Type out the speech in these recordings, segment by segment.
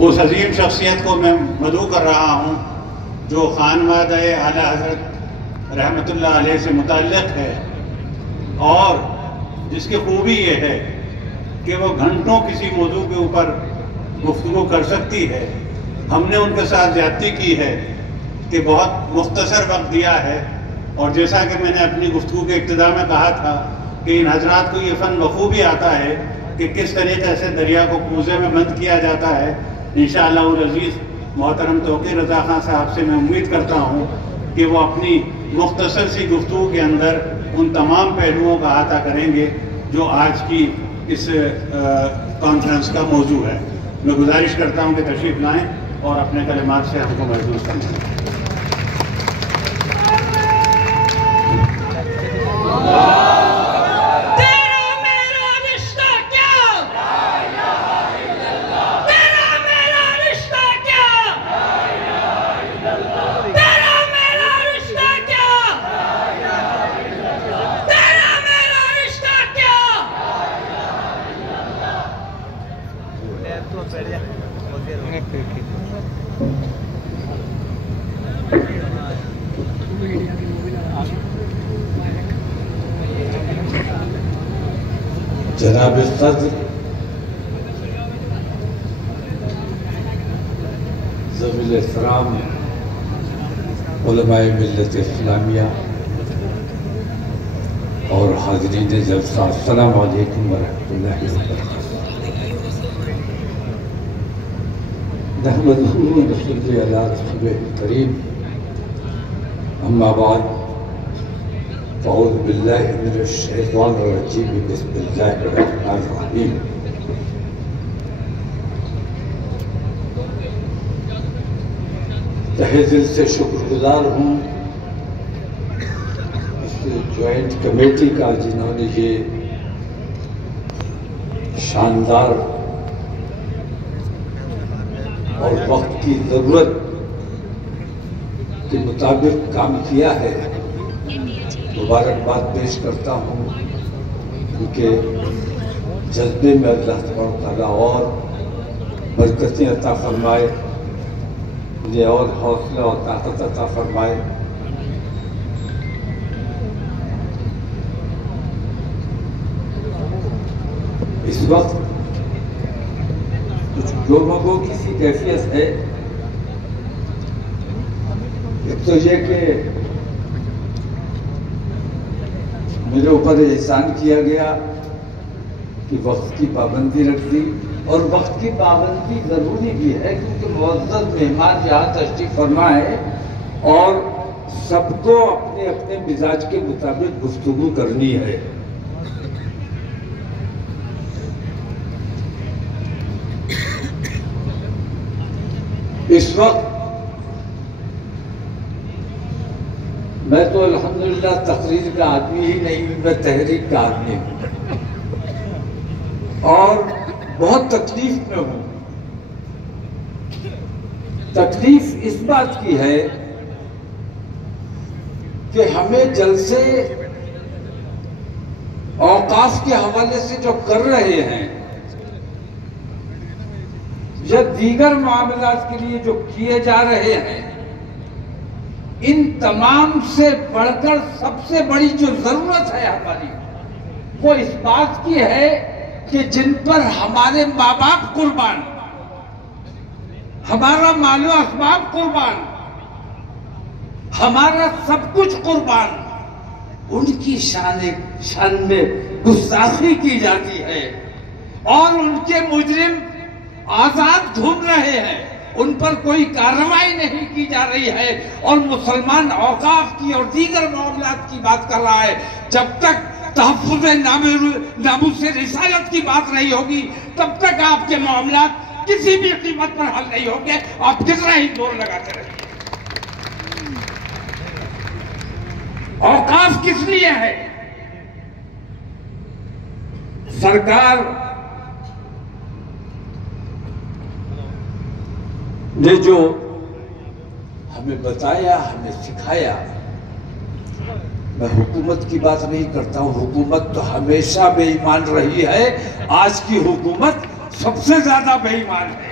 उस अजीम शख्सियत को मैं मदऊ कर रहा हूँ जो खानवादा आला हज़रत रहमतुल्लाह अलैह से मुतल्लिक़ है और जिसकी खूबी ये है कि वो घंटों किसी मौजू के ऊपर गुफ्तगू कर सकती है। हमने उनके साथ ज़्यादती की है कि बहुत मुख्तसर वक्त दिया है, और जैसा कि मैंने अपनी गुफ्तगू के इब्तिदा में कहा था कि इन हजरात को ये फ़न बखूबी आता है कि किस तरीके से दरिया को कूज़े में बंद किया जाता है। इंशाअल्लाह अज़ीज़ मोहतरम तौक़ीर रज़ा खान साहब से मैं उम्मीद करता हूँ कि वो अपनी मुख्तसर सी गुफ्तगू के अंदर उन तमाम पहलुओं का अहाता करेंगे जो आज की इस कॉन्फ्रेंस का मौजू है। मैं गुजारिश करता हूँ कि तशरीफ़ लाएँ और अपने कलिमात से हमको महसूस करें। जनाब सद्र ज़वील एहतराम उलमाए मिल्लत इस्लामिया और हाज़रीन जलसा, अस्सलामु अलैकुम व रहमतुल्लाहि व बरकातुहू। नहमदुहु व नसल्ली अला रसूलिहिल करीम, अम्मा बाद, अऊज़ु बिल्लाहि मिनश शैतानिर रजीम, बिस्मिल्लाहिर रहमानिर रहीम। तहे दिल से शुक्रगुजार हूँ इस ज्वाइंट कमेटी का जिन्होंने ये शानदार और वक्त की ज़रूरत के मुताबिक काम किया है। मुबारकबाद पेश करता हूँ क्योंकि जज्बे में अल्लाह तआला और बरकतें अता फरमाए, मुझे और हौसला और ताकत अता फरमाए। इस वक्त कुछ लोगों की सी कैफियत है। एक तो ये कि मेरे ऊपर एहसान किया गया कि वक्त की पाबंदी रख दी, और वक्त की पाबंदी ज़रूरी भी है क्योंकि मुअज़्ज़ज़ मेहमान यहाँ तशरीफ़ फरमा है और सबको अपने अपने मिजाज के मुताबिक गुफ्तगू करनी है। इस वक्त मैं तो अल्हम्दुलिल्लाह तकरीर का आदमी ही नहीं हूँ, मैं तहरीक का आदमी हूँ और बहुत तकलीफ में हूँ। तकलीफ इस बात की है कि हमें जलसे औकाफ के हवाले से जो कर रहे हैं या दीगर मामलात के लिए जो किए जा रहे हैं, इन तमाम से बढ़कर सबसे बड़ी जो जरूरत है हमारी वो इस बात की है कि जिन पर हमारे माँ बाप कुर्बान, हमारा मालो असबाब कुर्बान, हमारा सब कुछ कुर्बान, उनकी शान में गुस्ताखी की जाती है और उनके मुजरिम आजाद घूम रहे हैं, उन पर कोई कार्रवाई नहीं की जा रही है और मुसलमान औकाफ की और दीगर मामलात की बात कर रहा है। जब तक तहफ़्फ़ुज़ नामूस रिसालत की बात नहीं होगी तब तक आपके मामलात किसी भी कीमत पर हल नहीं होंगे, आप कितना ही जोर लगाते रहिए। औकाफ किस लिए है? सरकार ने जो हमें बताया, हमें सिखाया, मैं हुकूमत की बात नहीं करता हूं, हुकूमत तो हमेशा बेईमान रही है, आज की हुकूमत सबसे ज्यादा बेईमान है।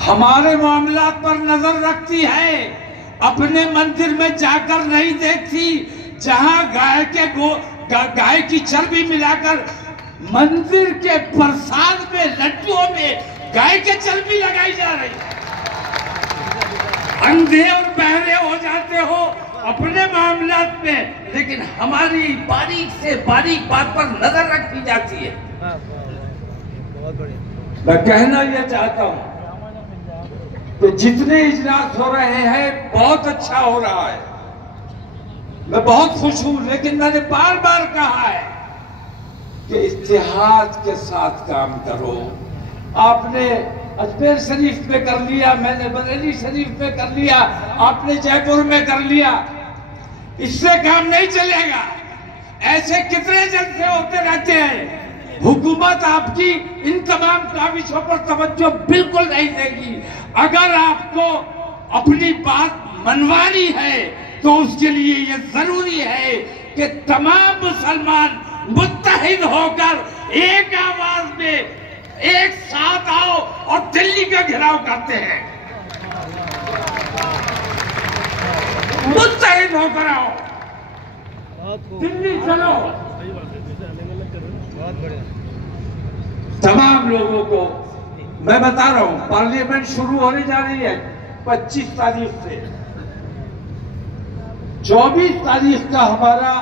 हमारे मामलात पर नजर रखती है, अपने मंदिर में जाकर नहीं देखती, जहां गाय की चर्बी मिलाकर मंदिर के प्रसाद में, लड्डुओं में गाय की चर्बी लगाई जा रही है। अंधे और बहरे हो जाते हो अपने मामलात में, लेकिन हमारी बारीक से बारीक बात पर नजर रखी जाती है। मैं कहना यह चाहता हूं कि जितने इजलास हो रहे हैं बहुत अच्छा हो रहा है, मैं बहुत खुश हूं, लेकिन मैंने बार बार कहा है कि इत्तेहाद के साथ काम करो। आपने अजमेर शरीफ में कर लिया, मैंने बरेली शरीफ में कर लिया, आपने जयपुर में कर लिया, इससे काम नहीं चलेगा। ऐसे कितने जलसे होते रहते हैं। हुकूमत आपकी इन तमाम काविशों पर तवज्जो बिल्कुल नहीं देगी। अगर आपको अपनी बात मनवानी है तो उसके लिए यह जरूरी है कि तमाम मुसलमान मुत्तहिद होकर एक आवाज में एक साथ आओ और दिल्ली का घेराव करते हैं। मुत्तहिद होकर आओ, दिल्ली चलो। तमाम लोगों को मैं बता रहा हूं, पार्लियामेंट शुरू होने जा रही है 25 तारीख से। 24 तारीख का हमारा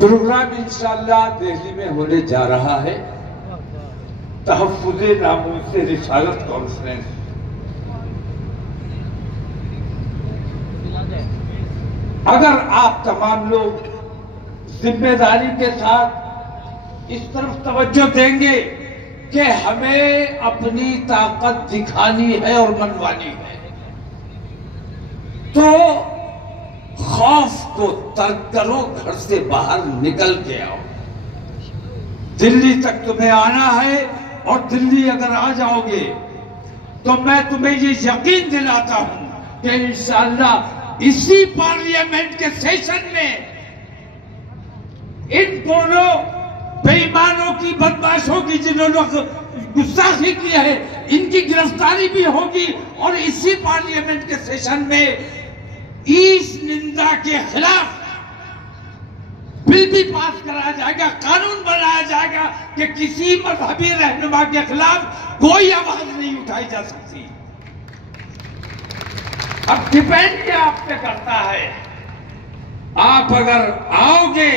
प्रोग्राम इंशाअल्लाह दिल्ली में होने जा रहा है, तहफ्फुज़े नामूस रिसालत कॉन्फ्रेंस। अगर आप तमाम लोग जिम्मेदारी के साथ इस तरफ तवज्जो देंगे कि हमें अपनी ताकत दिखानी है और मनवानी है, तो खौफ को तर्क करो, घर से बाहर निकल के आओ। दिल्ली तक तुम्हें आना है और दिल्ली अगर आ जाओगे तो मैं तुम्हें ये यकीन दिलाता हूं कि इंशाअल्लाह इसी पार्लियामेंट के सेशन में इन दोनों बेईमानों की, बदमाशों की, जिन्होंने गुस्ताखी की है, इनकी गिरफ्तारी भी होगी और इसी पार्लियामेंट के सेशन में इस निंदा के खिलाफ बिल भी पास कराया जाएगा, कानून बनाया जाएगा कि किसी मजहबी रहनुमा के खिलाफ कोई आवाज नहीं उठाई जा सकती। अब डिपेंड क्या आप पे करता है। आप अगर आओगे,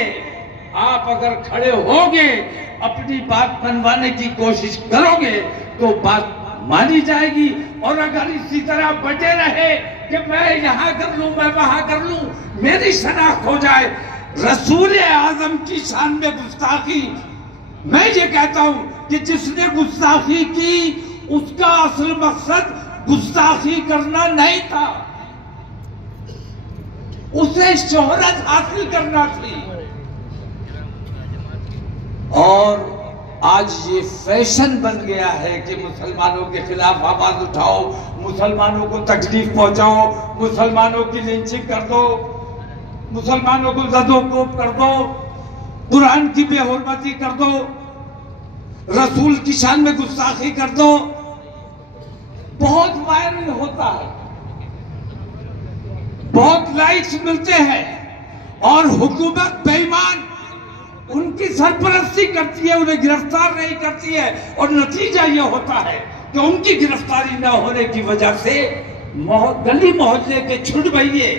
आप अगर खड़े होगे, अपनी बात मनवाने की कोशिश करोगे तो बात मानी जाएगी। और अगर इसी तरह बचे रहे कि मैं यहां कर लूं, मैं वहां कर लूं, मेरी शनाख्त हो जाए, रसूल आजम की शान में गुस्ताखी, मैं ये कहता हूं कि जिसने गुस्ताखी की उसका असल मकसद गुस्ताखी करना नहीं था, उसे शोहरत हासिल करना थी। और आज ये फैशन बन गया है कि मुसलमानों के खिलाफ आवाज उठाओ, मुसलमानों को तकलीफ पहुंचाओ, मुसलमानों की लिंचिंग कर दो, मुसलमानों को ज़दोकोब कर दो, कुरान की बेहुरमती कर दो, रसूल की शान में गुस्ताखी कर दो। बहुत वायरल होता है, बहुत लाइक्स मिलते हैं और हुकूमत बेईमान उनकी सरपरस्ती करती है, उन्हें गिरफ्तार नहीं करती है। और नतीजा यह होता है कि उनकी गिरफ्तारी न होने की वजह से गली मोहल्ले के छुड़बैये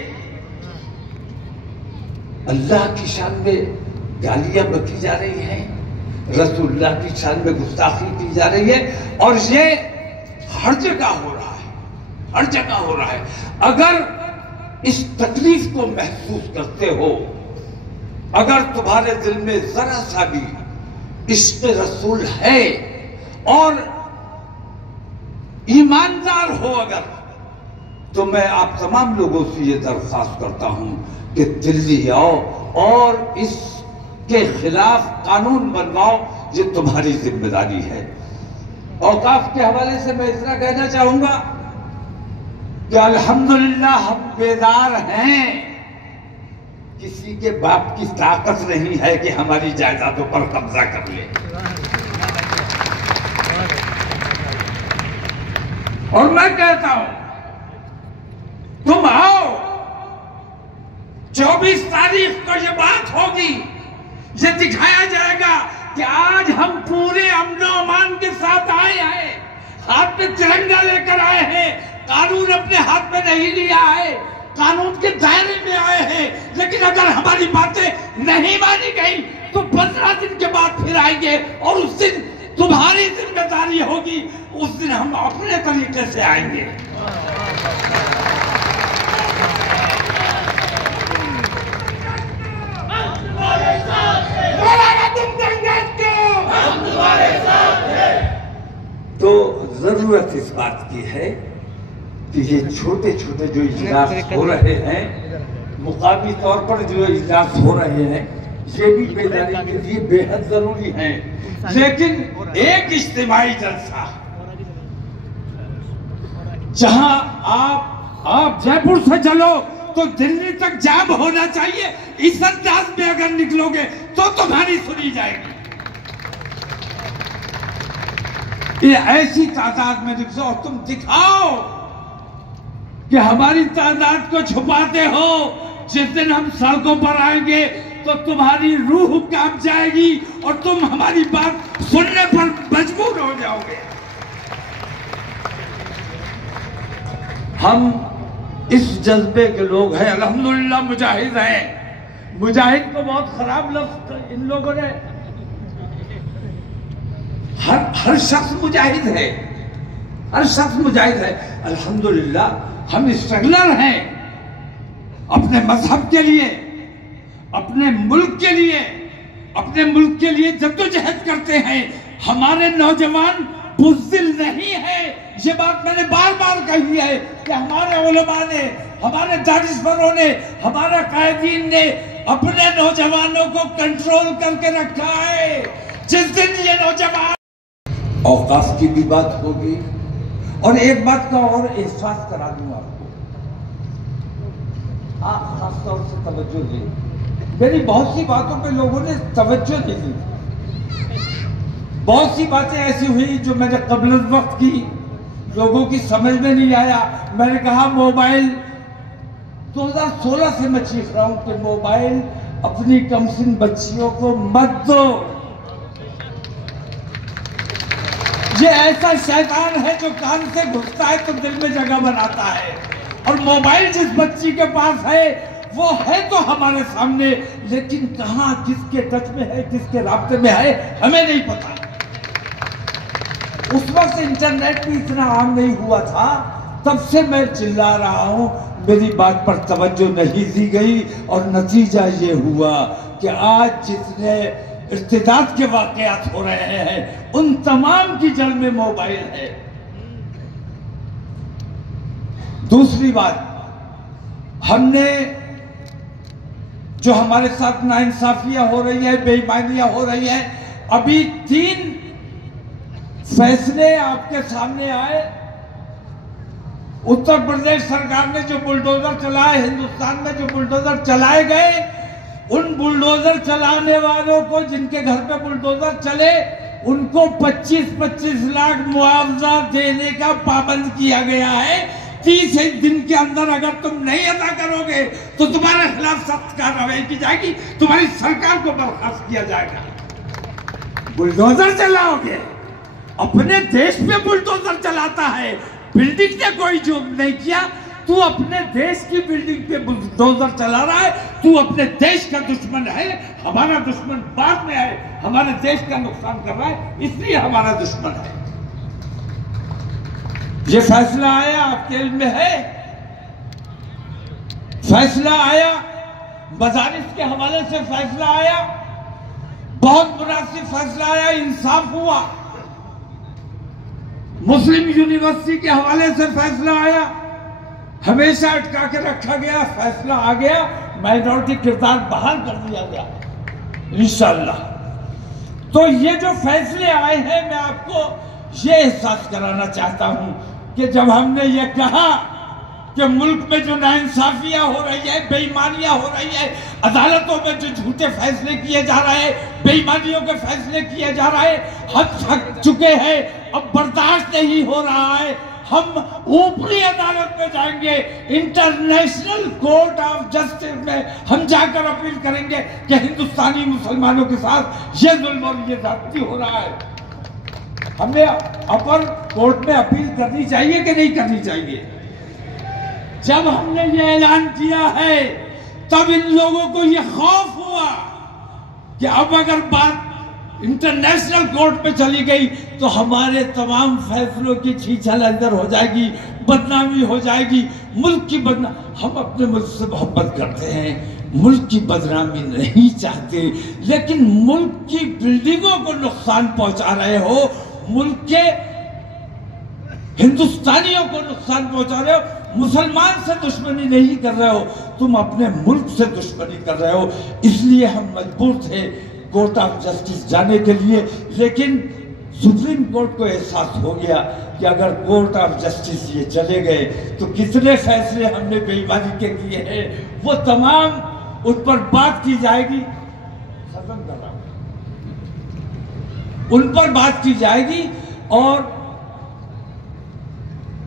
अल्लाह की शान में गालियां बकी जा रही हैं, रसूलुल्लाह की शान में गुस्ताखी की जा रही है। और ये हर जगह हो रहा है, हर जगह हो रहा है। अगर इस तकलीफ को महसूस करते हो, अगर तुम्हारे दिल में जरा सा भी इश्क़ रसूल है और ईमानदार हो अगर, तो मैं आप तमाम लोगों से ये दरख्वास्त करता हूं कि दिल्ली आओ और इसके खिलाफ कानून बनवाओ। ये तुम्हारी जिम्मेदारी है। औकाफ के हवाले से मैं इतना कहना चाहूंगा कि अल्हम्दुलिल्लाह हम बेदार हैं किसी के बाप की ताकत नहीं है कि हमारी जायदादों पर कब्जा कर ले। और मैं कहता हूं, तुम आओ, 24 तारीख को ये बात होगी, ये दिखाया जाएगा कि आज हम पूरे अमन अमान के साथ आए हैं, हाथ में तिरंगा लेकर आए हैं, कानून अपने हाथ में नहीं लिया है, कानून के दायरे में आए हैं। लेकिन अगर हमारी बातें नहीं मानी गई तो 15 दिन के बाद फिर आएंगे और उस दिन तुम्हारी जिम्मेदारी होगी, उस दिन हम अपने तरीके से आएंगे। तो जरूरत इस बात की है कि ये छोटे छोटे जो इजलास हो रहे हैं, मुकामी तौर पर जो इजलास हो रहे हैं, ये भी बेदारी के लिए बेहद जरूरी है। लेकिन एक इज्तिमाई जलसा जहां आप जयपुर से चलो तो दिल्ली तक जाम होना चाहिए, इस अंदाज में अगर निकलोगे तो तुम्हारी सुनी जाएगी। ये ऐसी तादाद में निकलो और तुम दिखाओ कि हमारी तादाद को छुपाते हो। जिस दिन हम सड़कों पर आएंगे तो तुम्हारी रूह कांप जाएगी और तुम हमारी बात सुनने पर मजबूर हो जाओगे। हम इस जज्बे के लोग हैं, अल्हम्दुलिल्लाह मुजाहिद हैं। मुजाहिद को बहुत खराब लफ्ज इन लोगों ने, हर शख्स मुजाहिद है, हर शख्स मुजाहिद है। अल्हम्दुलिल्लाह हम स्ट्रगलर हैं, अपने मजहब के लिए, अपने मुल्क के लिए, अपने मुल्क के लिए जद्दोजहद करते हैं। हमारे नौजवान बुज़दिल नहीं है। ये बात मैंने बार बार कही है कि हमारे उलमा ने, हमारे दानिशवरों ने, हमारे कायदीन ने अपने नौजवानों को कंट्रोल करके रखा है। जिस दिन ये नौजवान, औकाफ की भी बात होगी। और एक बात का और एहसास करा दूं आपको, आप खास तौर से तवज्जो दें। मेरी बहुत सी बातों पे लोगों ने तवज्जो नहीं दी। बहुत सी बातें ऐसी हुई जो मैंने कबल वक्त की, लोगों की समझ में नहीं आया। मैंने कहा मोबाइल 2016 से मैं चीख रहा हूं कि मोबाइल अपनी कमसिन बच्चियों को मत दो। ये ऐसा शैतान है जो कान से घुसता है तो दिल में जगह बनाता है। और मोबाइल जिस बच्ची के पास है वो है तो हमारे सामने, लेकिन कहां किसके टच में है, किसके राब्ते में है, हमें नहीं पता। उस वक्त इंटरनेट भी इतना आम नहीं हुआ था, तब से मैं चिल्ला रहा हूं, मेरी बात पर तवज्जो नहीं दी गई और नतीजा ये हुआ कि आज जितने इर्तिदाद के वाकयात हो रहे हैं उन तमाम की जड़ में मोबाइल है। दूसरी बात, हमने जो हमारे साथ नाइंसाफियां हो रही है, बेईमानियां हो रही है, अभी 3 फैसले आपके सामने आए। उत्तर प्रदेश सरकार ने जो बुलडोजर चलाए, हिंदुस्तान में जो बुलडोजर चलाए गए, उन बुलडोजर चलाने वालों को, जिनके घर पे बुलडोजर चले, उनको 25-25 लाख मुआवजा देने का पाबंद किया गया है। 30 दिन के अंदर अगर तुम नहीं अदा करोगे तो तुम्हारे खिलाफ सख्त कार्रवाई की जाएगी, तुम्हारी सरकार को बर्खास्त किया जाएगा। बुलडोजर चलाओगे, अपने देश में बुलडोजर चलाता है, बिल्डिंग ने कोई जुर्म नहीं किया, तू अपने देश की बिल्डिंग पे बुलडोजर चला रहा है, तू अपने देश का दुश्मन है। हमारा दुश्मन बाद में है, हमारे देश का नुकसान कर रहा है, इसलिए हमारा दुश्मन है। ये फैसला आया, आपके इल्म में है, फैसला आया, मजारिस के हवाले से फैसला आया, बहुत मुनासिब फैसला आया, इंसाफ हुआ। मुस्लिम यूनिवर्सिटी के हवाले से फैसला आया, हमेशा अटका के रखा गया फैसला आ गया, माइनॉरिटी किरदार बहाल कर दिया गया इंशाअल्लाह। तो ये जो फैसले आए हैं, मैं आपको ये एहसास कराना चाहता हूं कि जब हमने ये कहा कि मुल्क में जो नाइंसाफियां हो रही है, बेईमानियां हो रही है, अदालतों में जो झूठे फैसले किए जा रहे हैं, बेईमानियों के फैसले किए जा रहे हैं, हम थक चुके हैं, अब बर्दाश्त नहीं हो रहा है। हम ऊपरी अदालत में जाएंगे, इंटरनेशनल कोर्ट ऑफ जस्टिस में हम जाकर अपील करेंगे कि हिंदुस्तानी मुसलमानों के साथ ये जुल्म और ये ज्यादती हो रहा है। हमें अपर कोर्ट में अपील करनी चाहिए कि नहीं करनी चाहिए? जब हमने ये ऐलान किया है तब इन लोगों को ये खौफ हुआ कि अब अगर बात इंटरनेशनल कोर्ट में चली गई तो हमारे तमाम फैसलों की छीछल अंदर हो जाएगी, बदनामी हो जाएगी, मुल्क की बदनामी। हम अपने मुल्क से मोहब्बत करते हैं, मुल्क की बदनामी नहीं चाहते, लेकिन मुल्क की बिल्डिंगों को नुकसान पहुंचा रहे हो, मुल्क के हिंदुस्तानियों को नुकसान पहुंचा रहे हो, मुसलमान से दुश्मनी नहीं कर रहे हो, तुम अपने मुल्क से दुश्मनी कर रहे हो। इसलिए हम मजबूर थे कोर्ट ऑफ जस्टिस जाने के लिए, लेकिन सुप्रीम कोर्ट को एहसास हो गया कि अगर कोर्ट ऑफ जस्टिस ये चले गए तो कितने फैसले हमने बेईमानी के किए हैं वो तमाम उन पर बात की जाएगी, खत्म कर रहा हूं, उन पर बात की जाएगी और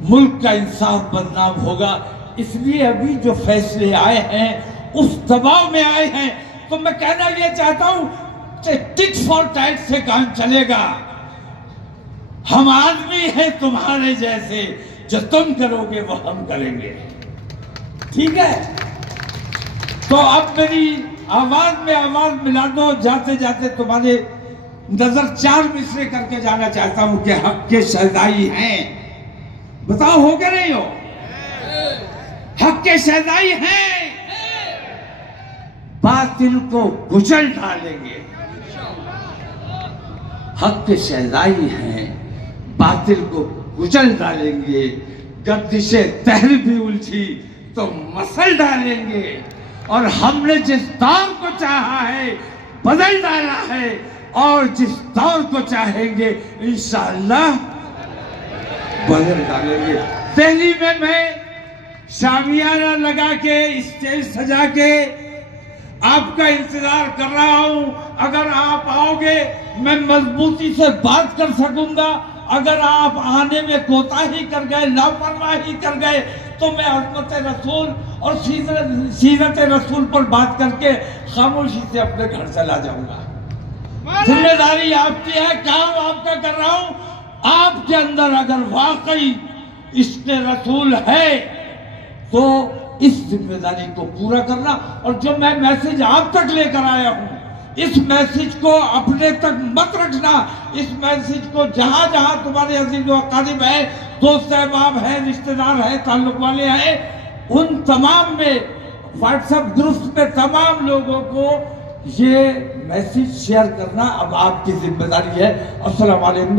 मुल्क का इंसाफ बदनाम होगा। इसलिए अभी जो फैसले आए हैं उस दबाव में आए हैं। तो मैं कहना यह चाहता हूं कि टिट फॉर टैट से काम चलेगा। हम आदमी हैं तुम्हारे जैसे, जो तुम करोगे वो हम करेंगे, ठीक है? तो अब मेरी आवाज में आवाज मिला दो। जाते जाते तुम्हारे नजर 4 मिसरे करके जाना चाहता हूं कि हक के शहदाई हैं। बताओ हो क्या नहीं हो? हक के शहदाई हैं, बातिल को कुचल डालेंगे। हक के शहदाई हैं, बातिल को कुचल डालेंगे। गर्दिशे तहर भी उलझी तो मसल डालेंगे। और हमने जिस दौर को चाहा है बदल डाला है, और जिस दौर को चाहेंगे इंशाअल्लाह बदल डालेंगे। दिल्ली में मैं शामियाना लगा के, स्टेज सजा के आपका इंतजार कर रहा हूं। अगर आप आओगे मैं मजबूती से बात कर सकूंगा। अगर आप आने में कोताही कर गए, लापरवाही कर गए, तो मैं अज़मत रसूल और सीरत रसूल पर बात करके खामोशी से अपने घर चला जाऊंगा। जिम्मेदारी आपकी है, काम आपका कर रहा हूं। आपके अंदर अगर वाकई इश्क़ रसूल है तो इस जिम्मेदारी को पूरा करना। और जो मैं मैसेज आप तक लेकर आया हूं, इस मैसेज को अपने तक मत रखना। इस मैसेज को जहां जहां तुम्हारे अजीज व अकारिब है, दोस्त अहबाब है, रिश्तेदार है, ताल्लुक वाले हैं, उन तमाम में व्हाट्सएप ग्रुप में तमाम लोगों को ये मैसेज शेयर करना अब आपकी जिम्मेदारी है। अस्सलाम वालेकुम।